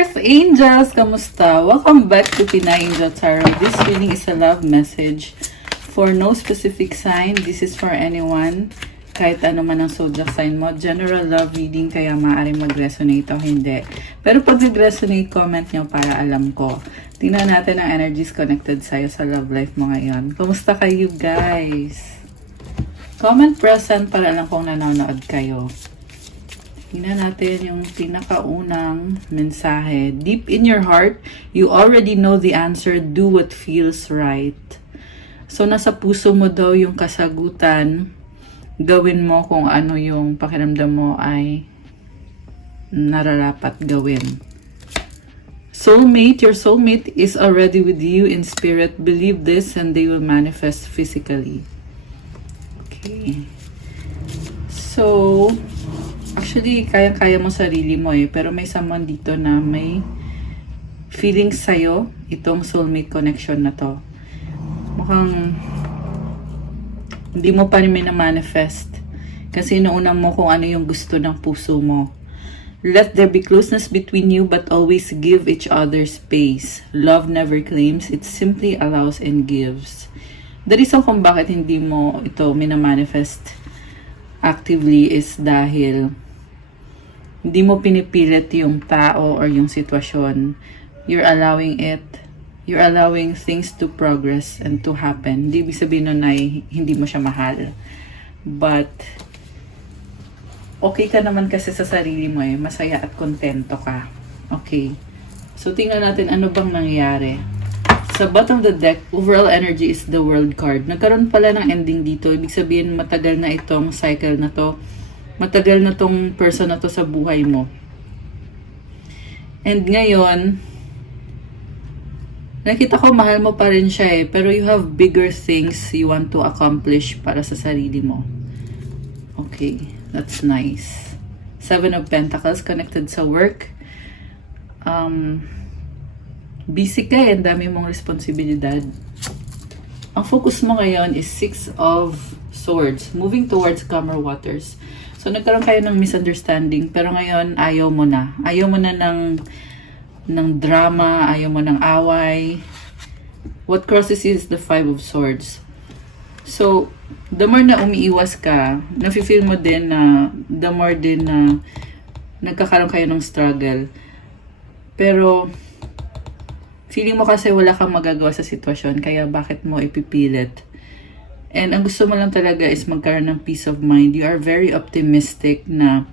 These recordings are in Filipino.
Earth Angels! Kamusta? Welcome back to Pinay Angel Tarot. This reading is a love message for no specific sign. This is for anyone, kahit ano man ang zodiac sign mo. General love reading, kaya maaaring mag-resonate o hindi. Pero pag nag-resonate, comment nyo para alam ko. Tingnan natin ang energies connected sa'yo sa love life mo ngayon. Kamusta kayo, guys? Comment present para alam kung nanonood kayo. Tingnan natin yung pinakaunang mensahe. Deep in your heart, you already know the answer. Do what feels right. So, nasa puso mo daw yung kasagutan. Gawin mo kung ano yung pakiramdam mo ay nararapat gawin. Soulmate, your soulmate is already with you in spirit. Believe this and they will manifest physically. Okay. So, actually, kayang-kaya mo sarili mo eh. Pero may someone dito na may feelings sa'yo. Itong soulmate connection na to. Mukhang hindi mo pa rin may na-manifest. Kasi inuuna mo kung ano yung gusto ng puso mo. Let there be closeness between you but always give each other space. Love never claims. It simply allows and gives. The reason kung bakit hindi mo ito mina-manifest actively is dahil hindi mo pinipilit yung tao or yung sitwasyon. You're allowing it. You're allowing things to progress and to happen. Hindi ibig sabihin nun ay hindi mo siya mahal. But okay ka naman kasi sa sarili mo eh. Masaya at kontento ka. Okay. So tingnan natin ano bang nangyari. Sa bottom of the deck, overall energy is the world card. Nagkaroon pala ng ending dito. Ibig sabihin, matagal na itong cycle na to. Matagal na tong person na to sa buhay mo. And ngayon, nakita ko mahal mo pa rin siya eh. Pero you have bigger things you want to accomplish para sa sarili mo. Okay, that's nice. Seven of Pentacles connected sa work. Busy ka eh, ang dami mong responsibilidad. Ang focus mo ngayon is Six of Swords, moving towards calmer waters. So nagkaroon kayo ng misunderstanding, pero ngayon ayaw mo na. Ayaw mo na ng drama, ayaw mo ng away. What crosses is the Five of Swords. So, the more na umiiwas ka, nafe-feel mo din na the more din na nagkakaroon kayo ng struggle. Pero feeling mo kasi wala kang magagawa sa sitwasyon, kaya bakit mo ipipilit? And ang gusto mo lang talaga is magkaroon ng peace of mind. You are very optimistic na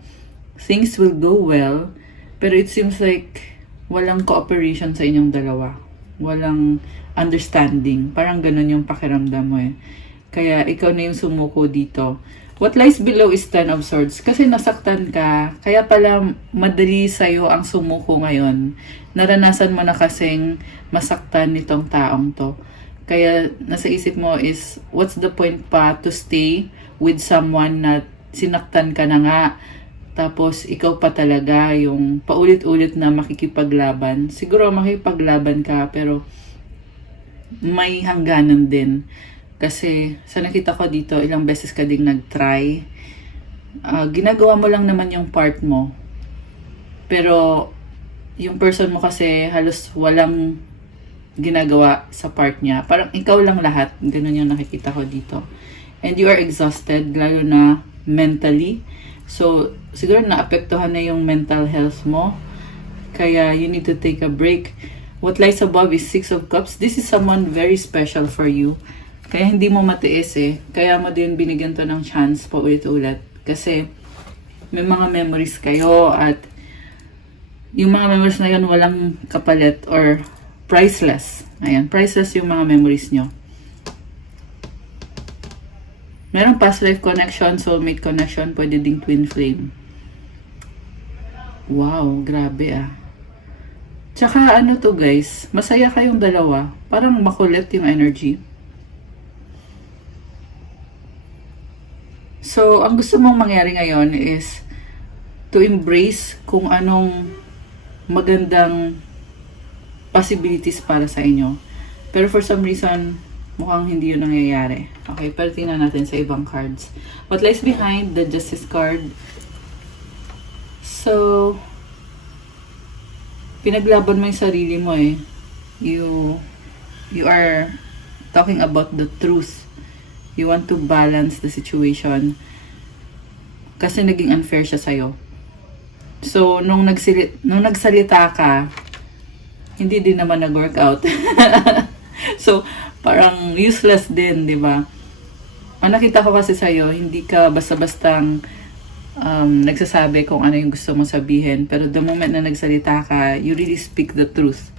things will go well, pero it seems like walang cooperation sa inyong dalawa. Walang understanding. Parang ganun yung pakiramdam mo eh. Kaya ikaw na yung sumuko dito. What lies below is Ten of Swords. Kasi nasaktan ka, kaya pala madali sa'yo ang sumuko ngayon. Naranasan mo na kasing masaktan nitong taong to. Kaya nasa isip mo is, what's the point pa to stay with someone na sinaktan ka na nga, tapos ikaw pa talaga yung paulit-ulit na makikipaglaban. Siguro makikipaglaban ka, pero may hangganan din. Kasi sa nakita ko dito, ilang beses ka ding nag-try. Ginagawa mo lang naman yung part mo. Pero yung person mo kasi halos walang ginagawa sa part niya. Parang ikaw lang lahat. Ganun yung nakikita ko dito. And you are exhausted, lalo na mentally. So, siguro naapektuhan na yung mental health mo. Kaya you need to take a break. What lies above is Six of Cups. This is someone very special for you. Kaya hindi mo matiis eh. Kaya mo din binigyan to ng chance pa ulit-ulit. Kasi may mga memories kayo at yung mga memories na yun walang kapalit or priceless. Ayan, priceless yung mga memories nyo. Merong past life connection, soulmate connection, pwede ding twin flame. Wow, grabe ah. Tsaka ano to guys, masaya kayong dalawa. Parang makulit yung energy. So, ang gusto mong mangyari ngayon is to embrace kung anong magandang possibilities para sa inyo. Pero for some reason, mukhang hindi yun nangyayari. Okay, pero tingnan natin sa ibang cards. What lies behind the Justice card? So, pinaglaban mo yung sarili mo eh. You are talking about the truth. You want to balance the situation. Kasi naging unfair siya sa'yo. So, nung nagsalita ka, hindi din naman nag-workout. So, parang useless din, di ba? Ang nakita ko kasi sa'yo, hindi ka basta-bastang nagsasabi kung ano yung gusto mong sabihin. Pero the moment na nagsalita ka, you really speak the truth.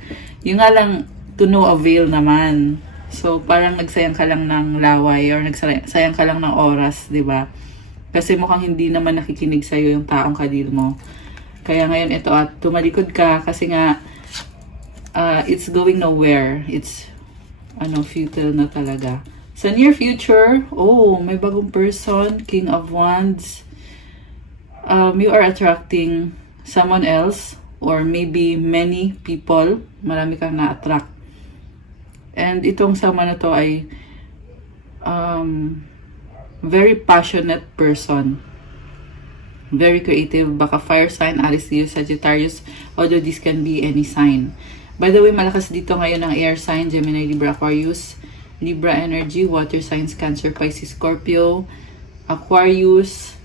Yung nga lang, to no avail naman. So, parang nagsayang ka lang ng laway or nagsayang ka lang ng oras, di ba? Kasi mukhang hindi naman nakikinig sa'yo yung taong kadil mo. Kaya ngayon ito at tumalikod ka kasi nga it's going nowhere. It's futile na talaga. Sa near future, may bagong person, King of Wands. You are attracting someone else or maybe many people. Marami kang na-attract. And itong someone na to ay very passionate person. Very creative. Baka fire sign, Aries, Leo, Sagittarius. Although this can be any sign. By the way, malakas dito ngayon ang air sign, Gemini, Libra, Aquarius. Libra energy, water signs, Cancer, Pisces, Scorpio, Aquarius,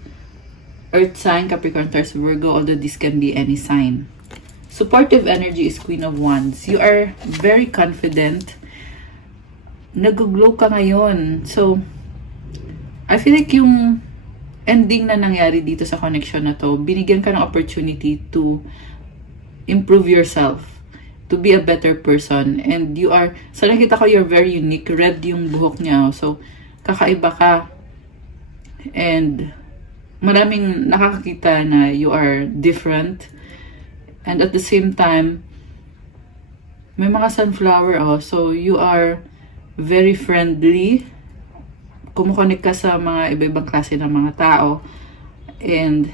Earth sign, Capricorn, Taurus, Virgo. Although this can be any sign. Supportive energy is Queen of Wands. You are very confident. Nag-glow ka ngayon. So, I feel like yung ending na nangyari dito sa connection na to, binigyan ka ng opportunity to improve yourself, to be a better person. And you are, sa nakita ko, you're very unique. Red yung buhok niya. So, kakaiba ka. And maraming nakakakita na you are different. And at the same time, may mga sunflower. So, you are very friendly. Kumukonek ka sa mga iba-ibang klase ng mga tao. And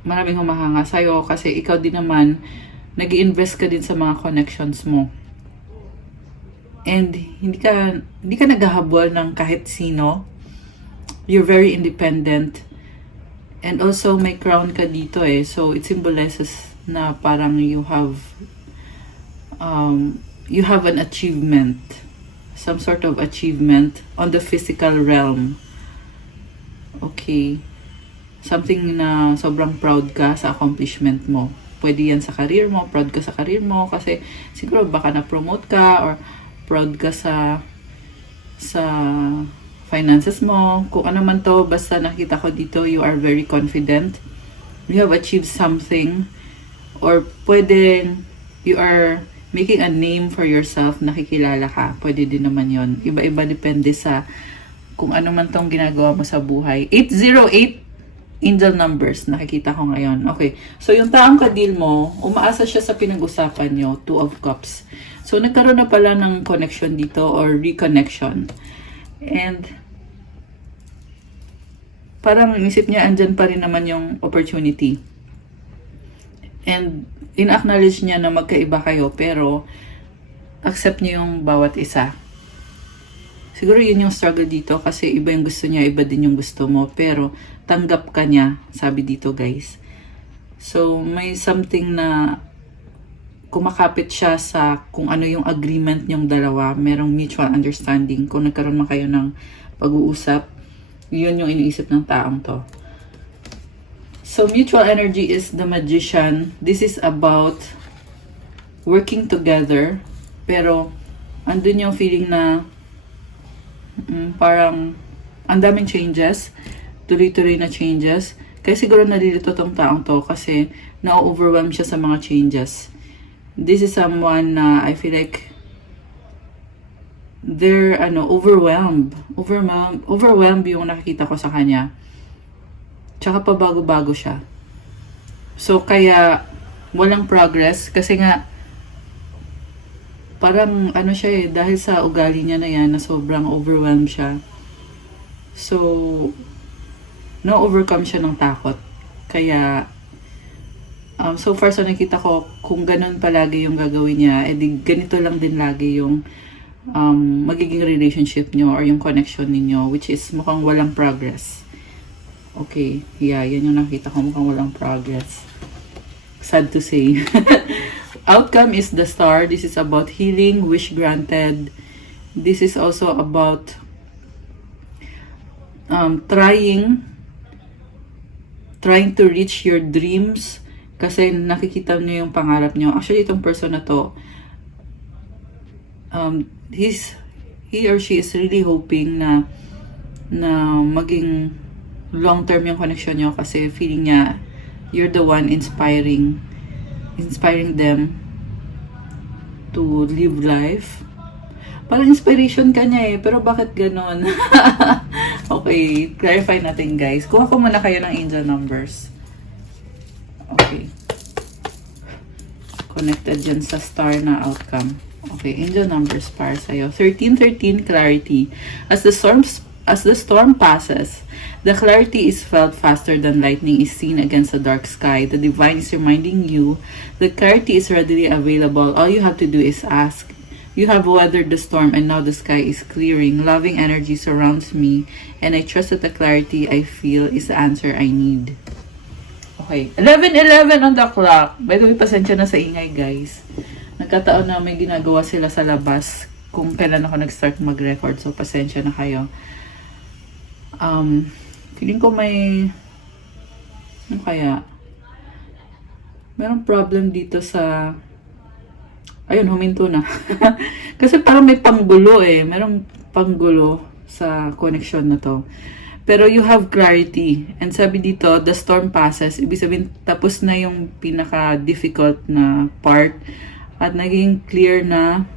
maraming humahanga sa'yo kasi ikaw din naman, nag-i-invest ka din sa mga connections mo. And hindi ka naghahabol ng kahit sino. You're very independent. And also, may crown ka dito eh. So, it symbolizes na parang you have an achievement. Some sort of achievement on the physical realm. Okay. Something na sobrang proud ka sa accomplishment mo. Pwede yan sa career mo, proud ka sa career mo kasi siguro baka na-promote ka or proud ka sa finances mo. Kung ano man to, basta nakita ko dito, you are very confident. You have achieved something or pwedeng you are making a name for yourself, nakikilala ka. Pwede din naman yon. Iba-iba depende sa kung ano man tong ginagawa mo sa buhay. 808 angel numbers, nakikita ko ngayon. Okay. So, yung taong kadil mo, umaasa siya sa pinag-usapan nyo, 2 of Cups. So, nagkaroon na pala ng connection dito or reconnection. And, parang isip niya, andyan pa rin naman yung opportunity. And, in-acknowledge niya na magkaiba kayo, pero accept niyo yung bawat isa. Siguro yun yung struggle dito kasi iba yung gusto niya, iba din yung gusto mo, pero tanggap ka niya, sabi dito guys. So, may something na kumakapit siya sa kung ano yung agreement niyong dalawa, merong mutual understanding. Kung nagkaroon man kayo ng pag-uusap, yun yung iniisip ng taong to. So, mutual energy is the Magician. This is about working together. Pero, andun yung feeling na parang ang daming changes. Tuloy-tuloy na changes. Kaya siguro nalilito tong taong to kasi na-overwhelm siya sa mga changes. This is someone na I feel like they're overwhelmed. Overwhelmed yung nakikita ko sa kanya. Tsaka pa bago-bago siya. So, kaya walang progress kasi nga parang siya dahil sa ugali niya na yan na sobrang overwhelmed siya. So, na-overcome siya ng takot. Kaya, so far sa nakita ko, kung ganun palagi yung gagawin niya, edi ganito lang din lagi yung magiging relationship niyo or yung connection niyo, which is mukhang walang progress. Okay, yeah, yan yung nakita ko, mukhang walang progress. Sad to say. Outcome is the Star. This is about healing, wish granted. This is also about trying to reach your dreams kasi nakikita niyo yung pangarap niyo. Actually, itong person na to, he or she is really hoping na maging long-term yung connection niyo kasi feeling niya you're the one inspiring them to live life. Parang inspiration ka niya pero bakit ganon? Okay, clarify natin guys. Kuha ko muna kayo ng angel numbers. Okay. Connected dyan sa star na outcome. Okay, angel numbers para sa'yo. 1313, clarity. As the storm passes, the clarity is felt faster than lightning is seen against a dark sky. The divine is reminding you that clarity is readily available. All you have to do is ask. You have weathered the storm and now the sky is clearing. Loving energy surrounds me and I trust that the clarity I feel is the answer I need. Okay, 11:11 on the clock. By the way, pasensya na sa ingay guys. Nagkataon na may ginagawa sila sa labas kung kailan ako nag-start mag-record. So, pasensya na kayo. Feeling ko may ano kaya? Merong problem dito sa ayun, huminto na. Kasi parang may panggulo merong panggulo sa connection na to. Pero you have clarity. And sabi dito, the storm passes. Ibig sabihin, tapos na yung pinaka-difficult na part. At naging clear na.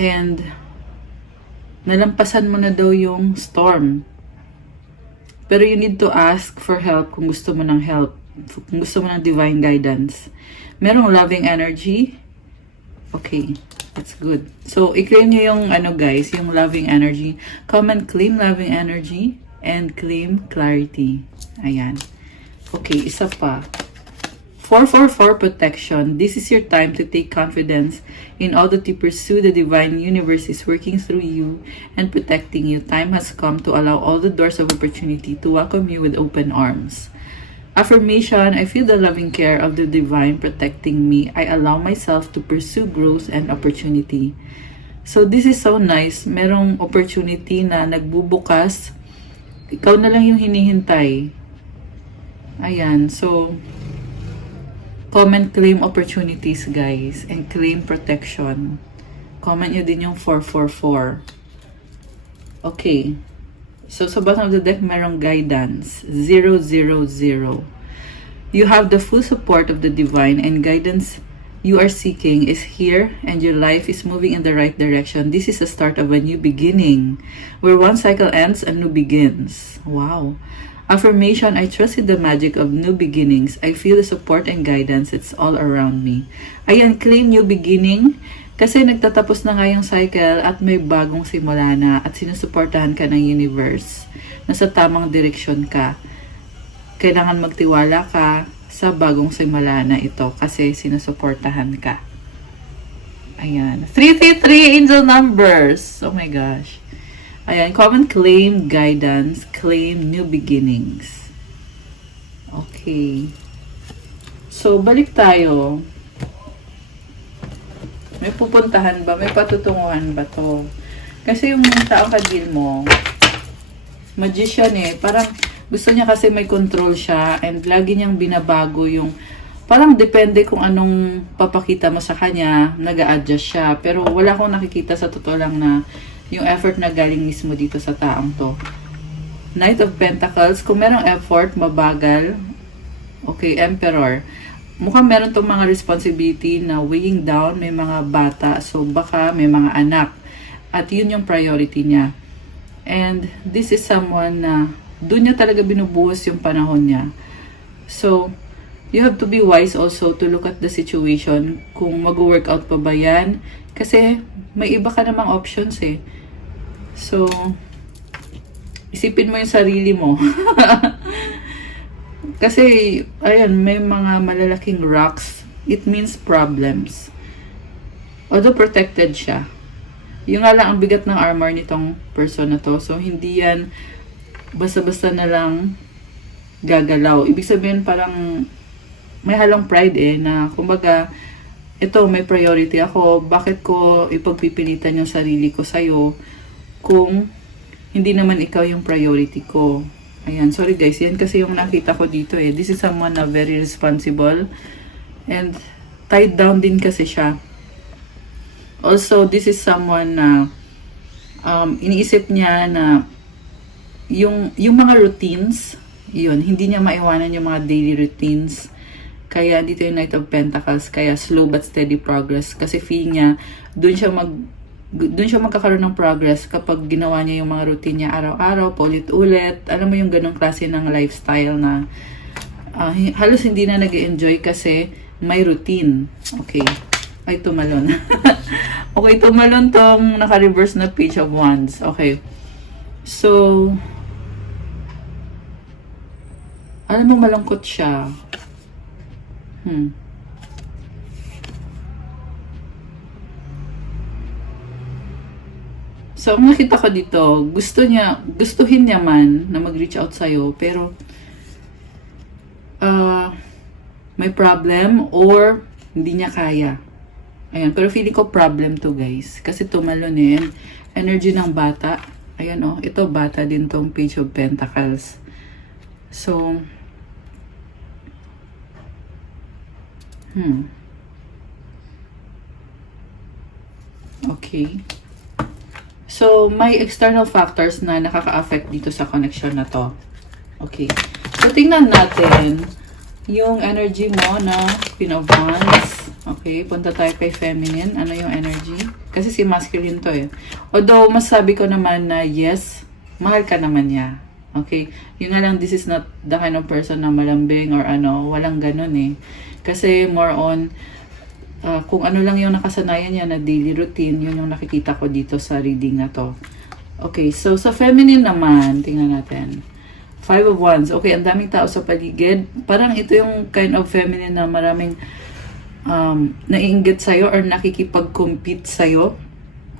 And nalampasan mo na daw yung storm. Pero you need to ask for help kung gusto mo ng help. Kung gusto mo ng divine guidance. Merong loving energy. Okay, that's good. So, i-claim nyo yung guys, yung loving energy. Come and claim loving energy and claim clarity. Ayan. Okay, isa pa. 444 protection. This is your time to take confidence in all that you pursue. The divine universe is working through you and protecting you. Time has come to allow all the doors of opportunity to welcome you with open arms. Affirmation, I feel the loving care of the divine protecting me. I allow myself to pursue growth and opportunity. So this is so nice. Merong opportunity na nagbubukas. Ikaw na lang yung hinihintay. Ayan. So, comment, claim opportunities guys. And claim protection. Comment nyo din yung 444. Okay. So, sa bottom of the deck, merong guidance. 000. You have the full support of the divine and guidance you are seeking is here and your life is moving in the right direction. This is the start of a new beginning. Where one cycle ends, a new begins. Wow. Affirmation, I trust in the magic of new beginnings. I feel the support and guidance. It's all around me. Ayan, claim new beginning. Kasi nagtatapos na nga yung cycle at may bagong simula na at sinusuportahan ka ng universe. Nasa tamang direksyon ka. Kailangan magtiwala ka sa bagong simula na ito kasi sinusuportahan ka. Ayan. 333 angel numbers. Oh my gosh. Ayan. Comment, claim, guidance, claim, new beginnings. Okay. So, balik tayo. May pupuntahan ba? May patutunguhan ba to? Kasi yung taong ka-deal mo, magician parang gusto niya kasi may control siya and lagi niyang binabago yung, parang depende kung anong papakita mo sa kanya, nag-a-adjust siya. Pero wala akong nakikita sa totoo lang na yung effort na galing mismo dito sa taong to. Knight of Pentacles, kung merong effort, mabagal. Okay, Emperor. Mukhang meron tong mga responsibility na weighing down, may mga bata, so baka may mga anak. At yun yung priority niya. And this is someone na doon niya talaga binubuhos yung panahon niya. So, you have to be wise also to look at the situation, kung mag-work out pa ba yan. Kasi may iba ka namang options So, isipin mo yung sarili mo. Kasi, ayan, may mga malalaking rocks. It means problems. Although protected siya. Yung nga lang ang bigat ng armor nitong person na to. So, hindi yan basta-basta na lang gagalaw. Ibig sabihin parang may halong pride na kumbaga, ito, may priority ako. Bakit ko ipagpipilitan yung sarili ko sa'yo kung hindi naman ikaw yung priority ko? Ayan, sorry guys, yan kasi yung nakita ko dito This is someone na very responsible and tied down din kasi siya. Also, this is someone na iniisip niya na yung mga routines, yun, hindi niya maiwanan yung mga daily routines. Kaya dito yung Knight of Pentacles, kaya slow but steady progress. Kasi feel niya, dun siya magkakaroon ng progress kapag ginawa niya yung mga routine niya araw-araw, paulit-ulit. Alam mo yung ganong klase ng lifestyle na halos hindi na nag-enjoy kasi may routine. Okay. Ay, tumalon. Okay, tumalon tong naka-reverse na Page of Wands. Okay. So, alam mo, malungkot siya. So, ang nakita ko dito, gustuhin niya man na mag-reach out sa'yo, pero may problem or hindi niya kaya. Ayan, pero feeling ko problem to guys. Kasi tumalon energy ng bata. Ayan ito bata din tong Page of Pentacles. So, okay. So, may external factors na nakaka-affect dito sa connection na to. Okay. So, tingnan natin yung energy mo na Queen of Wands. Okay, punta tayo kay feminine. Ano yung energy? Kasi si masculine to Although, masabi ko naman na yes, mahal ka naman niya. Okay? Yun nga lang, this is not the kind of person na malambing or walang ganun Kasi more on, kung ano lang yung nakasanayan niya na daily routine, yun yung nakikita ko dito sa reading na to. Okay, so sa feminine naman, tingnan natin. 5 of Wands. Okay, ang daming tao sa paligid. Parang ito yung kind of feminine na maraming naiinggit sa'yo or nakikipag-compete sa'yo.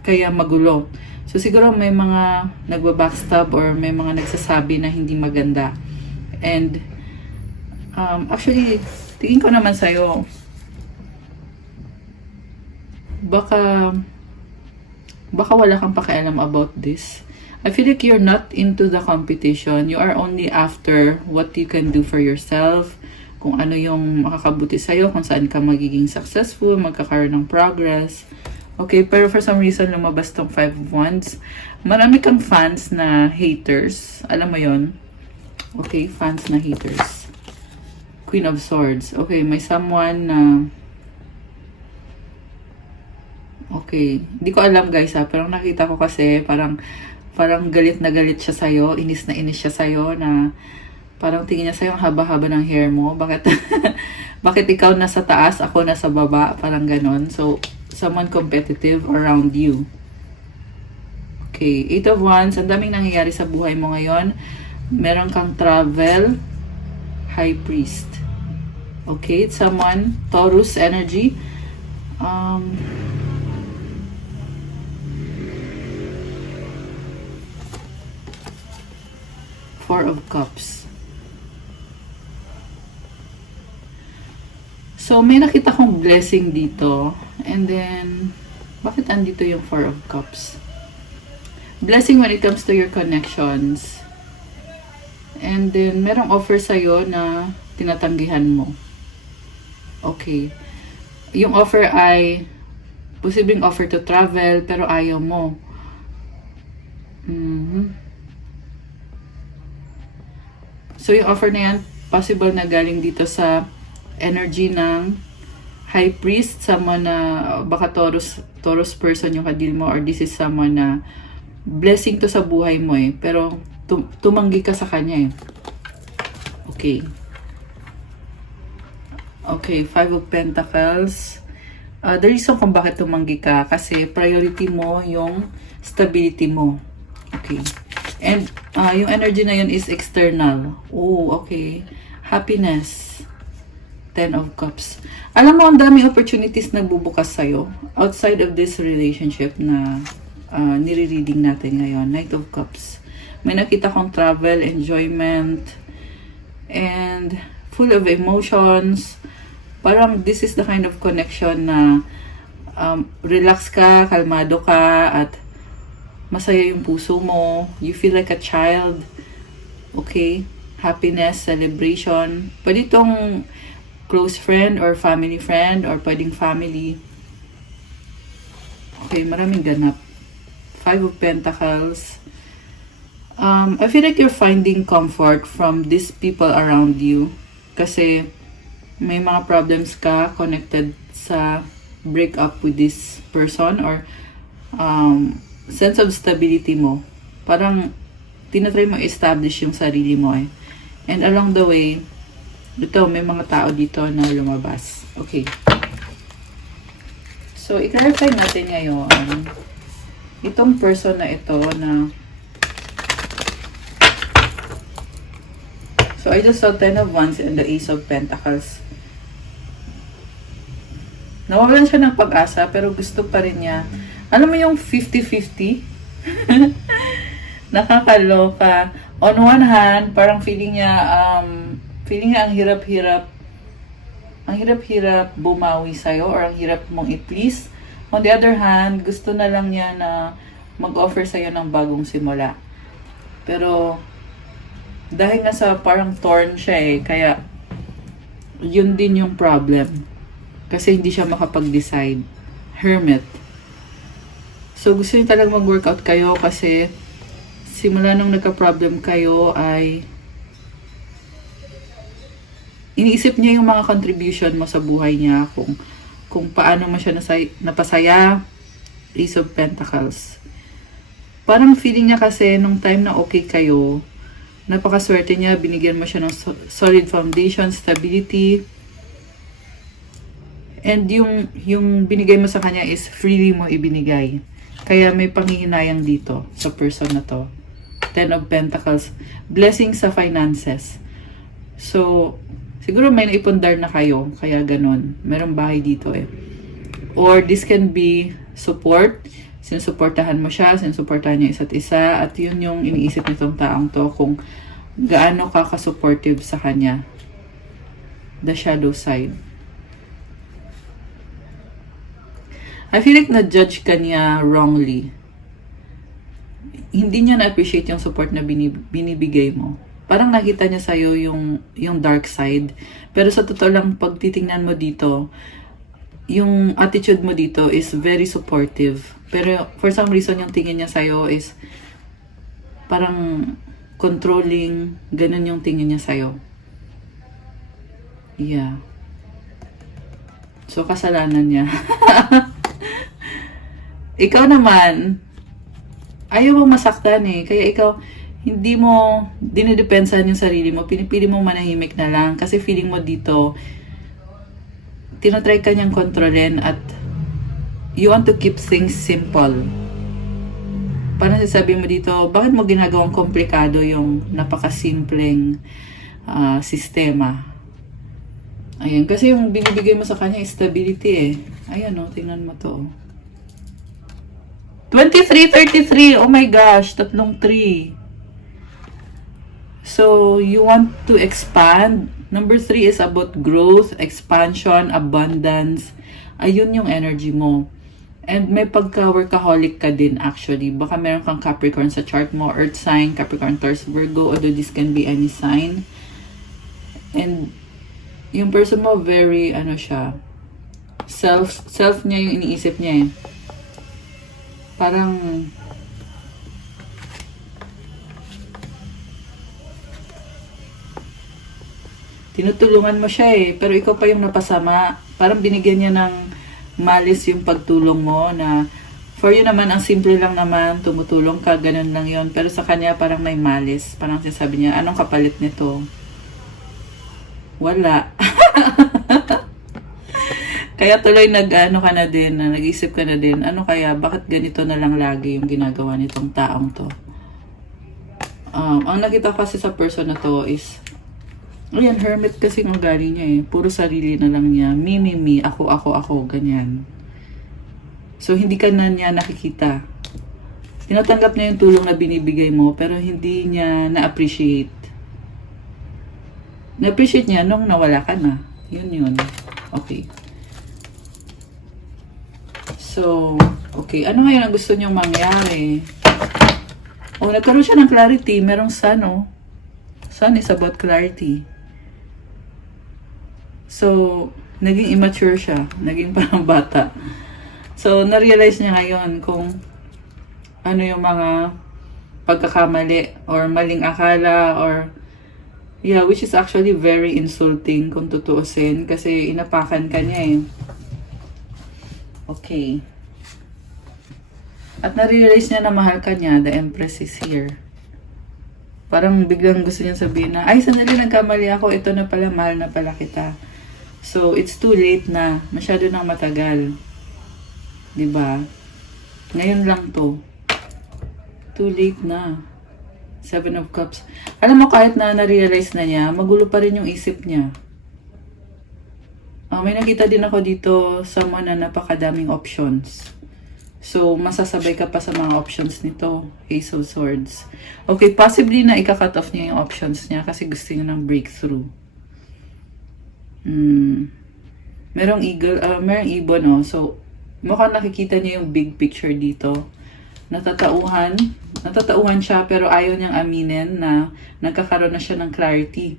Kaya magulo. So siguro may mga nagbabackstab or may mga nagsasabi na hindi maganda. And actually, tingin ko naman sa'yo, baka wala kang pakialam about this. I feel like you're not into the competition. You are only after what you can do for yourself, kung ano yung makakabuti sa'yo, kung saan ka magiging successful, magkakaroon ng progress. Okay, pero for some reason, lumabas tong 5 of Wands. Marami kang fans na haters. Alam mo yon? Okay, fans na haters. Queen of Swords. Okay, may someone na okay, hindi ko alam guys pero nakita ko kasi parang galit na galit siya sa'yo, inis na inis siya sa'yo na parang tingin niya sa'yo ang haba-haba ng hair mo. Bakit ikaw nasa taas, ako nasa baba, parang ganon. So, someone competitive around you. Okay, 8 of Wands, ang daming nangyayari sa buhay mo ngayon. Meron kang travel, High Priest. Okay, it's someone, Taurus energy. Four of Cups. So, may nakita kong blessing dito. And then, bakit andito yung Four of Cups? Blessing when it comes to your connections. And then, merong offer sa'yo na tinatanggihan mo. Okay. Yung offer ay posibleng offer to travel, pero ayaw mo. So, yung offer na yan, possible na galing dito sa energy ng High Priest, someone na baka Taurus person yung kadil mo, or this is someone na blessing to sa buhay mo pero tumanggi ka sa kanya Okay. Okay, 5 of Pentacles. The reason kung bakit tumanggi ka, kasi priority mo yung stability mo. Okay. And yung energy na yun is external. Oh, okay. Happiness. 10 of Cups. Alam mo, ang daming opportunities na bubukas sa'yo outside of this relationship na nire-reading natin ngayon. Knight of Cups. May nakita kong travel, enjoyment, and full of emotions. Parang this is the kind of connection na relax ka, kalmado ka, at masaya yung puso mo. You feel like a child. Okay? Happiness, celebration. Pwede itong close friend or family friend or pwedeng family. Okay, maraming ganap. 5 of Pentacles. I feel like you're finding comfort from these people around you. Kasi may mga problems ka connected sa breakup with this person or sense of stability mo. Parang tinatry mo establish yung sarili mo eh. And along the way, ito, may mga tao dito na lumabas. Okay. So, i-clarify natin ngayon itong person na ito na so, I just saw 10 of Wands and the Ace of Pentacles. Nawawalan siya ng pag-asa pero gusto pa rin niya. Alam mo yung 50-50? Nakakaloka. On one hand, parang feeling niya ang hirap-hirap bumawi sa'yo or ang hirap mong i-please. On the other hand, gusto na lang niya na mag-offer sa'yo ng bagong simula. Pero dahil nasa parang torn siya eh, kaya yun din yung problem. Kasi hindi siya makapag-decide. Hermit. So, gusto niyo talagang mag-workout kayo kasi simula nung nagka-problem kayo ay iniisip niya yung mga contribution mo sa buhay niya, kung paano mo siya napasaya. Ace of Pentacles. Parang feeling niya kasi nung time na okay kayo, napakaswerte niya, binigyan mo siya ng solid foundation, stability. And yung binigay mo sa kanya is freely mo ibinigay. Kaya may panghihinayang dito sa person na to. 10 of Pentacles. Blessing sa finances. So, siguro may naipundar na kayo. Kaya ganun. Merong bahay dito eh. Or this can be support. Sinusuportahan mo siya. Sinusuportahan niya isa't isa. At yun yung iniisip nitong taong to kung gaano ka ka-supportive sa kanya. The shadow side. I feel like na-judge ka niya wrongly. Hindi niya na-appreciate yung support na binibigay mo. Parang nakita niya sa'yo yung dark side. Pero sa totoo lang, pag titingnan mo dito, yung attitude mo dito is very supportive. Pero for some reason, yung tingin niya sa'yo is parang controlling. Ganun yung tingin niya sa'yo. Yeah. So, kasalanan niya. Ikaw naman, ayaw mo masaktan eh. Kaya ikaw, hindi mo dinidepensahan yung sarili mo. Pinipili mo manahimik na lang. Kasi feeling mo dito, tinatry ka niyang kontrolin at you want to keep things simple. Parang sasabihin mo dito, bakit mo ginagawang komplikado yung napakasimpleng sistema? Ayan, kasi yung binibigay mo sa kanya is stability eh. Ayan o, tingnan mo to. 23-33. Oh my gosh, 3. So, you want to expand. Number 3 is about growth, expansion, abundance. Ayun yung energy mo. And may pagka-workaholic ka din actually. Baka meron kang Capricorn sa chart mo, Earth sign, Capricorn, Taurus, Virgo, although this can be any sign. And yung person mo very, siya, self niya yung iniisip niya eh. Parang tinutulungan mo siya eh, pero ikaw pa yung napasama. Parang binigyan niya ng malis yung pagtulong mo na for you naman, ang simple lang naman, tumutulong ka, ganun lang yon. Pero sa kanya parang may malis. Parang sinasabi niya, anong kapalit nito? Wala. Kaya tuloy ka na din, nag-isip ka na din, ano kaya, bakit ganito na lang lagi yung ginagawa nitong taong to? Ang nakita kasi sa person na to is, ayan, hermit kasi ang ugali niya eh. Puro sarili na lang niya. Me, ako, ganyan. So, hindi ka na niya nakikita. Tinatanggap niya yung tulong na binibigay mo, pero hindi niya na-appreciate. Na-appreciate niya nung nawala ka na. Yun. Okay. So, okay. Ano ngayon ang gusto niyong mangyari? Oh, nagkaroon siya ng clarity. Merong sun, oh. Sun is about clarity. So, naging immature siya. Naging parang bata. So, na-realize niya ngayon kung ano yung mga pagkakamali or maling akala or yeah, which is actually very insulting kung tutuusin kasi inapakan ka niya eh. Okay. At na-realize niya na mahal ka niya, the Empress is here. Parang biglang gusto niya sabihin na, ay, sandali, nagkamali ako, ito na pala, mahal na pala kita. So, it's too late na. Masyado nang matagal. Diba? Ngayon lang to. Too late na. Seven of Cups. Alam mo, kahit na na-realize na niya, magulo pa rin yung isip niya. May nakita din ako dito someone na napakadaming options. So, masasabay ka pa sa mga options nito. Ace of Swords. Okay, possibly na ika-cut off niya yung options niya kasi gusto niya ng breakthrough. Merong eagle, merong ibon, no? So, mukhang nakikita niya yung big picture dito. Natatauhan siya pero ayaw niyang aminin na nagkakaroon na siya ng clarity.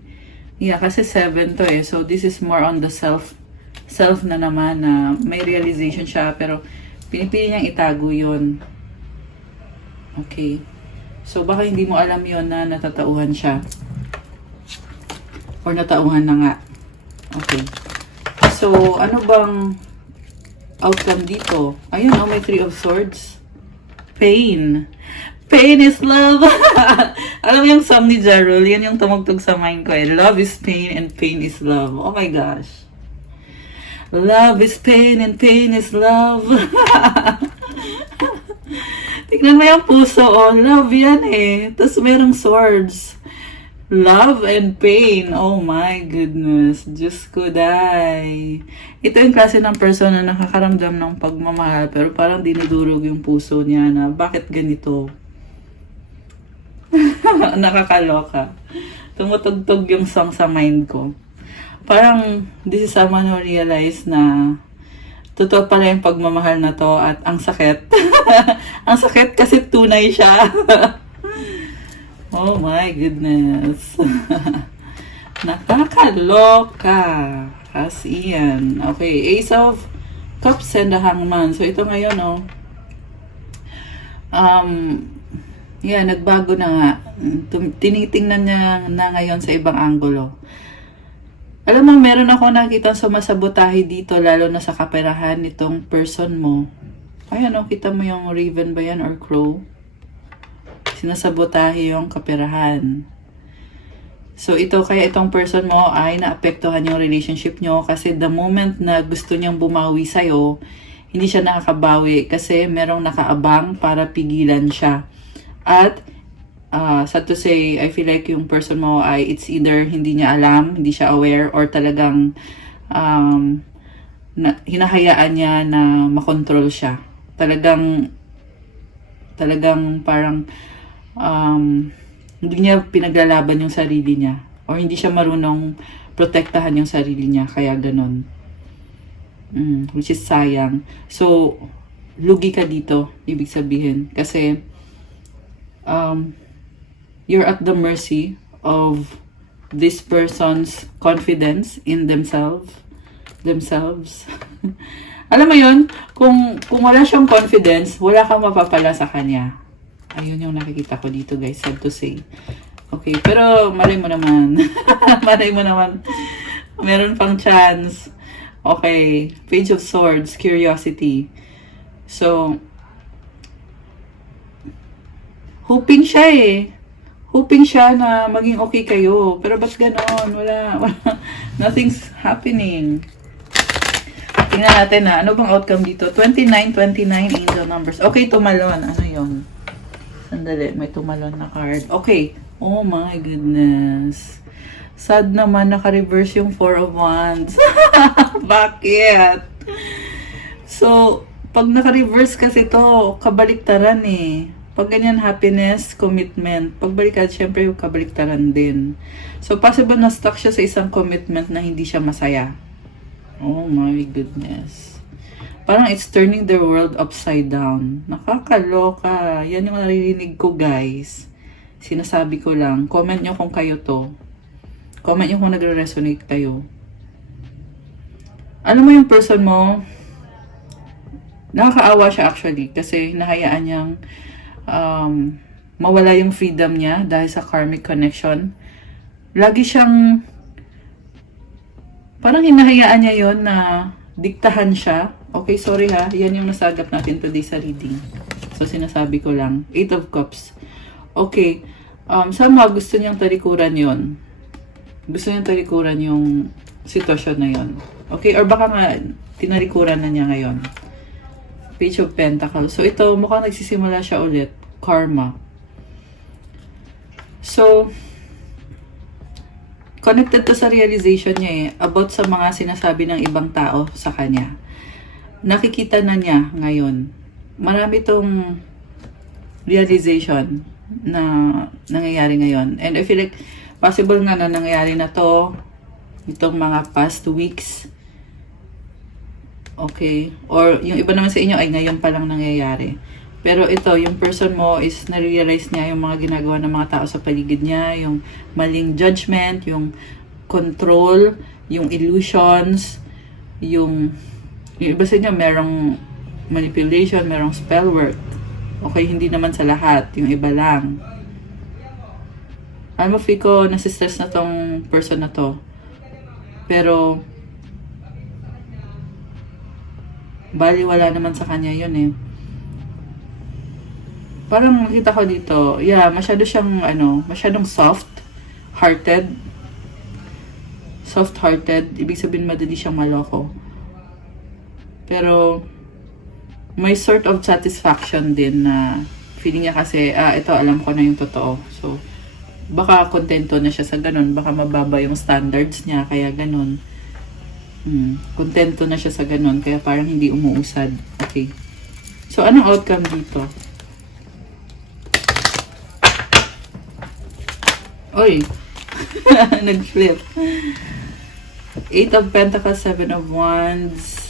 Yeah, kasi 7 to eh. So, this is more on the self na naman na may realization siya pero pinipili niyang itago yun. Okay. So, baka hindi mo alam yon na natatauhan siya. Or natauhan na nga. Okay. So, ano bang outcome dito? Ayun, oh, may 3 of Swords. Pain. Pain is love. Alam mo yung song ni Jarrell, yan yung tumugtog sa mind ko eh. Love is pain and pain is love. Oh my gosh. Love is pain and pain is love. Tignan mo yung puso, oh. Love yan eh. Tapos merong swords. Love and pain. Oh my goodness. Diyos ko, day. Ito yung klase ng person na nakakaramdam ng pagmamahal pero parang dinudurog yung puso niya na bakit ganito? Nakakaloka. Tumutugtog yung song sa mind ko. Parang this is someone who realize na totoo pala yung pagmamahal na to at ang sakit. Ang sakit kasi tunay siya. Oh my goodness. Nakakaloka. As iyan. Okay, Ace of Cups and the Hangman. So ito ngayon, oh. Yeah, nagbago na nga. Tinitingnan niya na ngayon sa ibang anggulo. Alam mo, meron ako nakita sumasabotahe dito, lalo na sa kaperahan nitong person mo. Ayan, oh, kita mo yung raven ba yan or crow? Sinasabotahe yung kaperahan. So, ito, kaya itong person mo ay naapektuhan yung relationship nyo kasi the moment na gusto niyang bumawi sa'yo, hindi siya nakakabawi kasi merong nakaabang para pigilan siya. At, sad to say, I feel like yung person mo ay it's either hindi niya alam, hindi siya aware, or talagang hinahayaan niya na makontrol siya. Talagang parang hindi niya pinaglalaban yung sarili niya or hindi siya marunong protektahan yung sarili niya kaya ganun, which is sayang. So lugi ka dito, ibig sabihin kasi you're at the mercy of this person's confidence in themselves. Alam mo yun, kung wala siyang confidence, wala kang mapapala sa kanya. Ayun yung nakikita ko dito, guys, sad to say. Okay, pero malay mo naman. Malay mo naman. Meron pang chance. Okay, Page of Swords, Curiosity. So, hoping siya eh. Hoping siya na maging okay kayo. Pero ba't ganon? Wala. Nothing's happening. Tingnan natin na. Ano bang outcome dito? 29, 29 angel numbers. Okay, tumalon. Ano yon? Sandali, may tumalon na card. Okay. Oh my goodness. Sad naman, naka-reverse yung 4 of Wands. Bakit? So, pag naka-reverse kasi to, kabaliktaran eh. Pag ganyan, happiness, commitment. Pag baliktad, syempre yung kabaliktaran din. So, possible na stuck siya sa isang commitment na hindi siya masaya. Oh my goodness. Parang it's turning their world upside down. Nakakaloka. Yan yung naririnig ko, guys. Sinasabi ko lang. Comment nyo kung kayo to. Comment nyo kung nagre-resonate kayo. Alam mo yung person mo, nakakaawa siya actually kasi nahayaan niyang mawala yung freedom niya dahil sa karmic connection. Lagi siyang parang hinahayaan niya yon na diktahan siya. Okay, sorry ha. Yan yung nasagap natin today sa reading. So, sinasabi ko lang. 8 of Cups. Okay. Somehow, gusto niyang talikuran yon. Gusto niyang talikuran yung sitwasyon na yon. Okay? Or baka nga, tinalikuran na niya ngayon. Page of Pentacles. So, ito, mukhang nagsisimula siya ulit. Karma. So, connected to sa realization niya about sa mga sinasabi ng ibang tao sa kanya. Nakikita na niya ngayon. Marami tong realization na nangyayari ngayon. And I feel like possible nga na nangyayari na to itong mga past weeks. Okay? Or yung iba naman sa inyo ay ngayon pa lang nangyayari. Pero ito, yung person mo is na-realize niya yung mga ginagawa ng mga tao sa paligid niya, yung maling judgment, yung control, yung illusions, yung iba sa inyo merong manipulation, merong spell work. Okay, hindi naman sa lahat, yung iba lang. Alam mo, Fico, nasistress na tong person na to. Pero, bali wala naman sa kanya yun eh. Parang nakita ko dito, yeah, masyado siyang, masyadong soft-hearted. Soft-hearted, ibig sabihin madali siyang maloko. Pero, may sort of satisfaction din na feeling niya kasi, ito, alam ko na yung totoo. So, baka kontento na siya sa ganun. Baka mababa yung standards niya, kaya ganun. Kontento na siya sa ganun, kaya parang hindi umuusad. Okay. So, anong outcome dito? Oy! Nag-flip. 8 of Pentacles, 7 of Wands.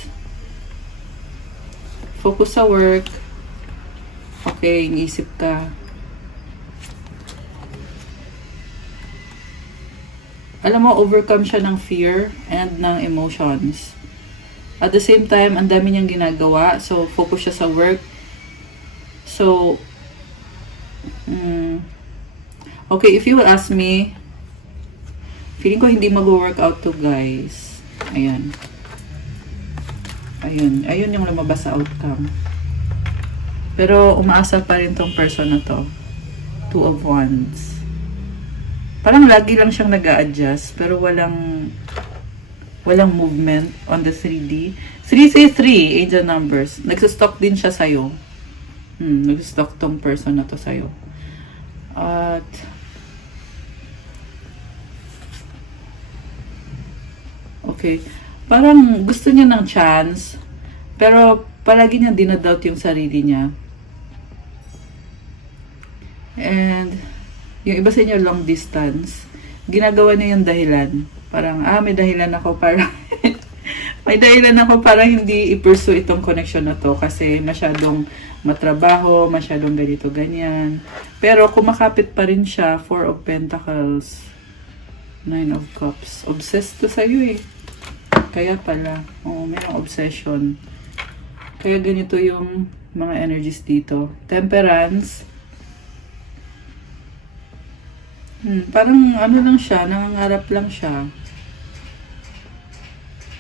Focus sa work. Okay, iniisip ka. Alam mo, overcome siya ng fear and ng emotions. At the same time, ang dami niyang ginagawa. So, focus siya sa work. So, okay, if you will ask me, feeling ko hindi mag-work out to, guys. Ayan. Ayun yung lumabas sa outcome. Pero umaasa pa rin tong person na to. 2 of Wands. Parang lagi lang siyang nag-a-adjust, pero walang movement on the 3D. 333, angel numbers. Nagsastock din siya sa'yo. Nagsastock tong person na to sa'yo. At okay. Parang gusto niya ng chance, pero palagi niya dinadoubt yung sarili niya. And yung iba sa inyo long distance, ginagawa niya yung dahilan. Parang, may dahilan ako para may dahilan ako para hindi i-pursue itong connection na to kasi masyadong matrabaho, masyadong ganito, ganyan. Pero kumakapit pa rin siya, 4 of Pentacles, 9 of Cups. Obsessed to sa'yo eh. Kaya pala, mayroong obsession. Kaya ganito yung mga energies dito. Temperance. Parang lang siya, nangangarap lang siya.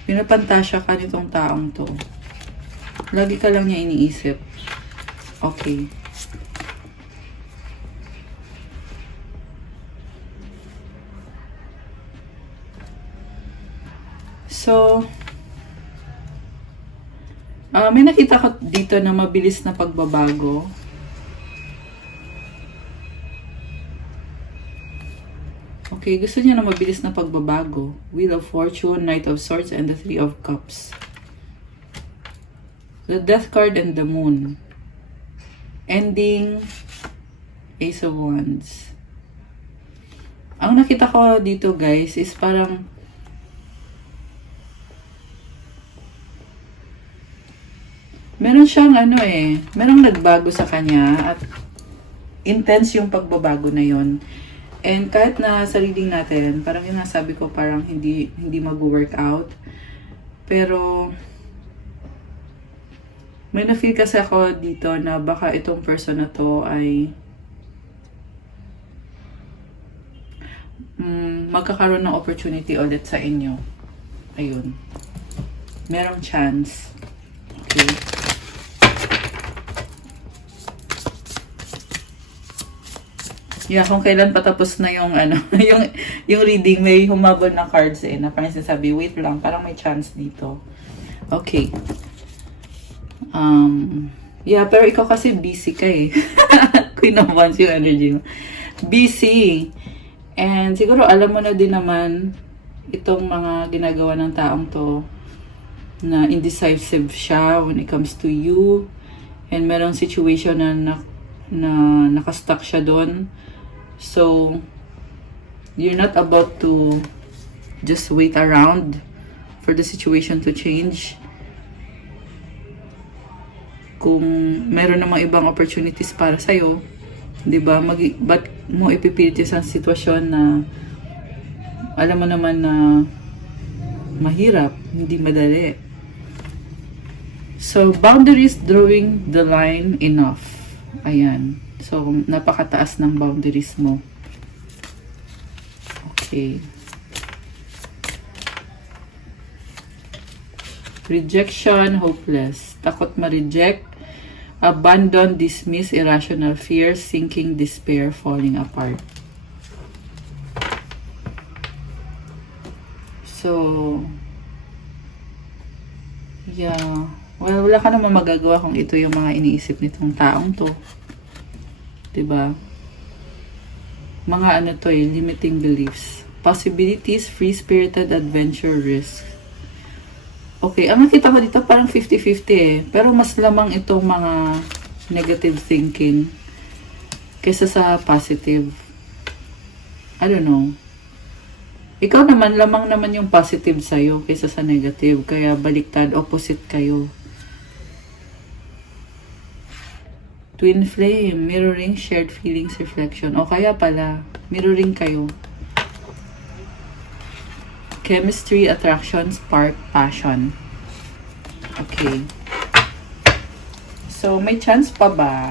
Pinapantasya ka nitong taong to. Lagi ka lang niya iniisip. Okay. So, may nakita ko dito na mabilis na pagbabago. Okay, gusto niya na mabilis na pagbabago. Wheel of Fortune, Knight of Swords, and the 3 of Cups. The Death card and the Moon. Ending, Ace of Wands. Ang nakita ko dito, guys, is parang Meron siyang merong nagbago sa kanya at intense yung pagbabago na yon. And kahit na sa reading natin, parang yung nasabi ko, parang hindi mag-work out. Pero may na-feel kasi ako dito na baka itong person na to ay magkakaroon ng opportunity ulit sa inyo. Ayun. Merong chance. Okay. Yeah, kung kailan patapos na yung yung reading, may humabol na cards na parang sinasabi, wait lang, parang may chance dito. Okay. Yeah, pero ikaw kasi busy ka eh. Queen of Wands yung energy mo. Busy. And siguro alam mo na din naman itong mga ginagawa ng taong to na indecisive siya when it comes to you. And merong situation na nakastuck siya doon. So, you're not about to just wait around for the situation to change. Kung meron namang ibang opportunities para sa'yo, di ba? Ba't mo ipipilit yung sitwasyon na alam mo naman na mahirap, hindi madali. So, boundaries drawing the line enough. Ayan. So, napakataas ng boundaries mo. Okay. Rejection, hopeless. Takot ma-reject. Abandon, dismiss, irrational fear, sinking, despair, falling apart. So, yeah. Well, wala ka naman magagawa kung ito yung mga iniisip nitong taong to. Diba? Mga limiting beliefs. Possibilities, free-spirited adventure, risk. Okay, ang nakita ko dito parang 50-50 Pero mas lamang itong mga negative thinking kaysa sa positive. I don't know. Ikaw naman, lamang naman yung positive sa'yo kaysa sa negative. Kaya baliktad, opposite kayo. Twin flame, mirroring, shared feelings, reflection. O kaya pala, mirroring kayo. Chemistry, attraction, spark, passion. Okay. So, may chance pa ba?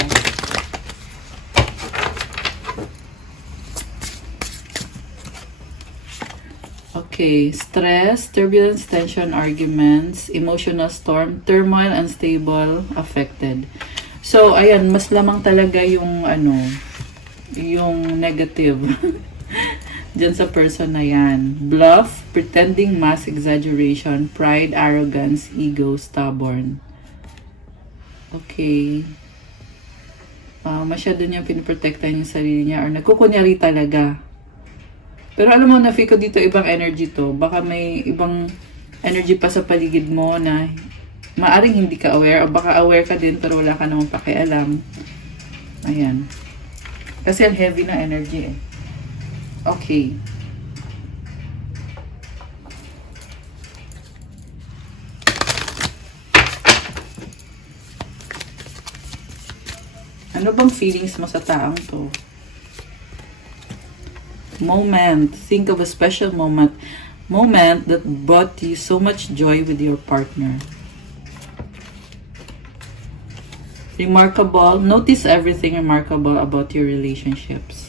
Okay. Stress, turbulence, tension, arguments, emotional storm, turmoil, unstable, affected. So, ayan, mas lamang talaga yung yung negative dyan sa person na yan. Bluff, pretending, mass exaggeration, pride, arrogance, ego, stubborn. Okay. Masyado niyang piniprotektan yung sarili niya or nagkukunyari talaga. Pero alam mo, na-feel ko dito ibang energy to. Baka may ibang energy pa sa paligid mo na maaring hindi ka aware o baka aware ka din pero wala ka namang pakialam. Ayan. Kasi ang heavy na energy eh. Okay. Ano bang feelings mo sa taong to? Moment. Think of a special moment. Moment that brought you so much joy with your partner. Remarkable. Notice everything remarkable about your relationships.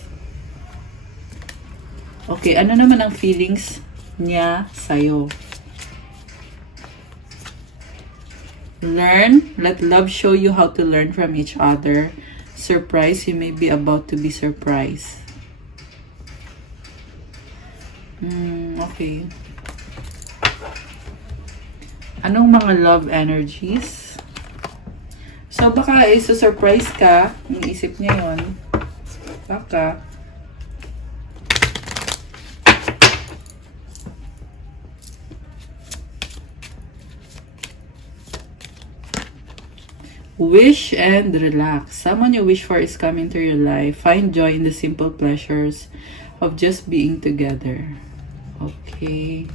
Okay, ano naman ang feelings niya sa'yo? Learn. Let love show you how to learn from each other. Surprise. You may be about to be surprised. Okay. Anong mga love energies? So, baka surprise ka. Iniisip niya yun. Baka. Wish and relax. Someone you wish for is coming to your life. Find joy in the simple pleasures of just being together. Okay.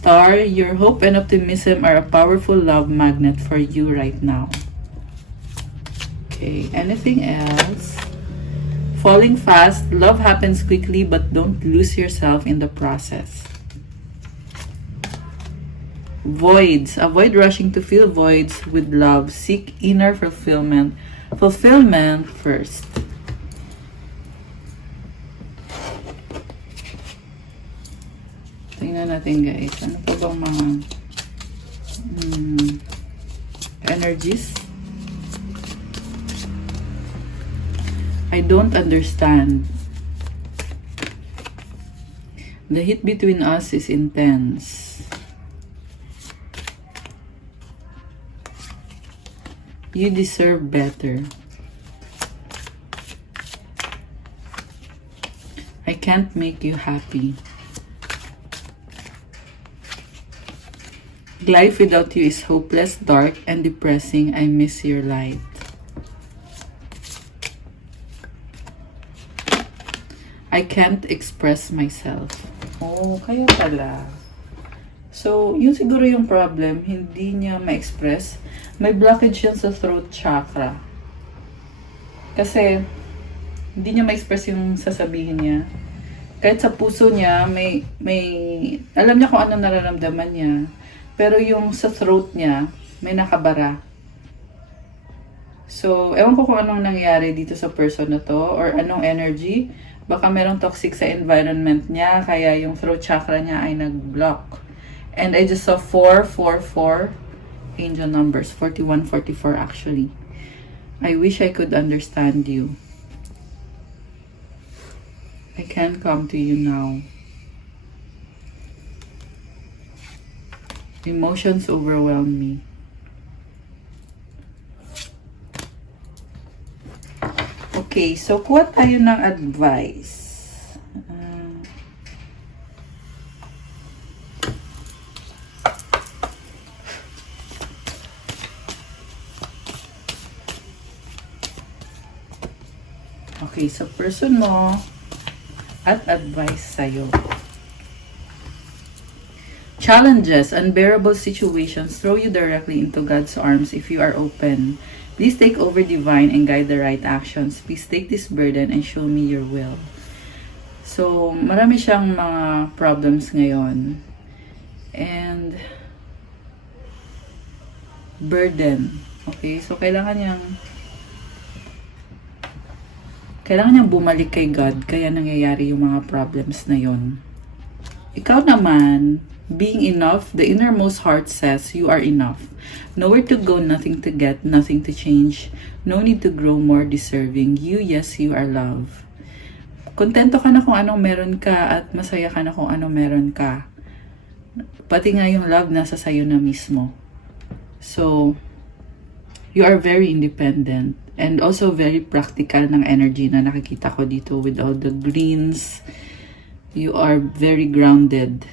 Star, your hope and optimism are a powerful love magnet for you right now. Okay, anything else? Falling fast, love happens quickly but don't lose yourself in the process. Voids, avoid rushing to fill voids with love. Seek inner fulfillment. Fulfillment first. Tingnan natin guys. Ano pa bang mga energies? I don't understand. The heat between us is intense. You deserve better. I can't make you happy. Life without you is hopeless, dark, and depressing. I miss your light. I can't express myself. Oh, kaya pala. So, yun siguro yung problem. Hindi niya ma-express. May blockage yan sa throat chakra. Kasi, hindi niya ma-express yung sasabihin niya. Kahit sa puso niya, alam niya kung ano nararamdaman niya. Pero yung sa throat niya, may nakabara. So, ewan ko kung anong nangyari dito sa person na to, or anong energy. Baka merong toxic sa environment niya, kaya yung throat chakra niya ay nag-block. And I just saw 444 angel numbers, 41, 44 actually. I wish I could understand you. I can't come to you now. Emotions overwhelm me. Okay, so kuha tayo ng advice. Okay, sa person mo at advice sa'yo. Challenges, unbearable situations throw you directly into God's arms if you are open. Please take over divine and guide the right actions. Please take this burden and show me your will. So, marami siyang mga problems ngayon. And burden. Okay, so kailangan niyang bumalik kay God, kaya nangyayari yung mga problems na yon. Ikaw naman, being enough, the innermost heart says you are enough. Nowhere to go, nothing to get, nothing to change. No need to grow more deserving. Yes, you are love. Kontento ka na kung anong meron ka at masaya ka na kung anong meron ka. Pati nga yung love nasa sayo na mismo. So, you are very independent and also very practical ng energy na nakikita ko dito with all the greens. You are very grounded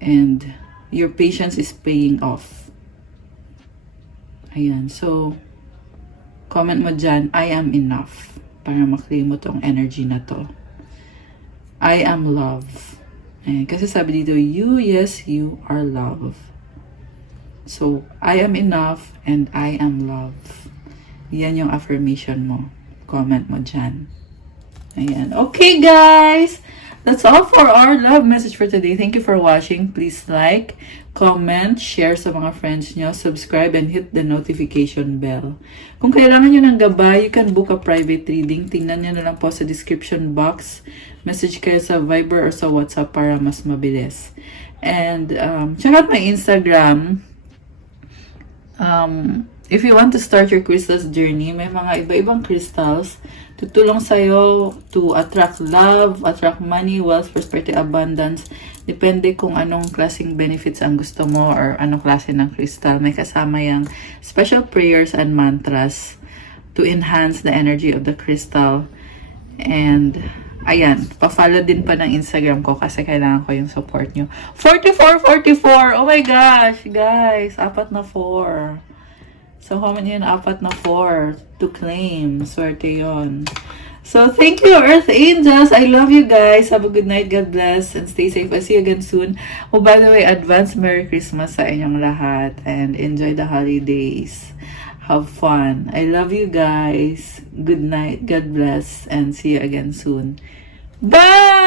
and your patience is paying off. Ayan, so comment mo dyan, I am enough, para maklaim mo tong energy na to. I am love. Ayan, kasi sabi dito, yes, you are love. So, I am enough and I am love. Yan yung affirmation mo. Comment mo dyan. Ayan. Okay, guys! That's all for our love message for today. Thank you for watching. Please like, comment, share sa mga friends nyo, subscribe, and hit the notification bell. Kung kailangan nyo ng gabay, you can book a private reading. Tingnan nyo na lang po sa description box. Message kayo sa Viber or sa WhatsApp para mas mabilis. And check out my Instagram. If you want to start your crystals journey, may mga iba-ibang crystals tutulong sa'yo to attract love, attract money, wealth, prosperity, abundance. Depende kung anong klaseng benefits ang gusto mo or anong klase ng crystal. May kasama yung special prayers and mantras to enhance the energy of the crystal. And ayan, pa-follow din pa ng Instagram ko kasi kailangan ko yung support nyo. 44! Oh my gosh, guys! 4 na 4. So, comment yun, 4 na 4 to claim. Swerte yun. So, thank you, Earth Angels. I love you guys. Have a good night. God bless. And stay safe. I'll see you again soon. Oh, by the way, advance Merry Christmas sa inyong lahat. And enjoy the holidays. Have fun. I love you guys. Good night. God bless. And see you again soon. Bye!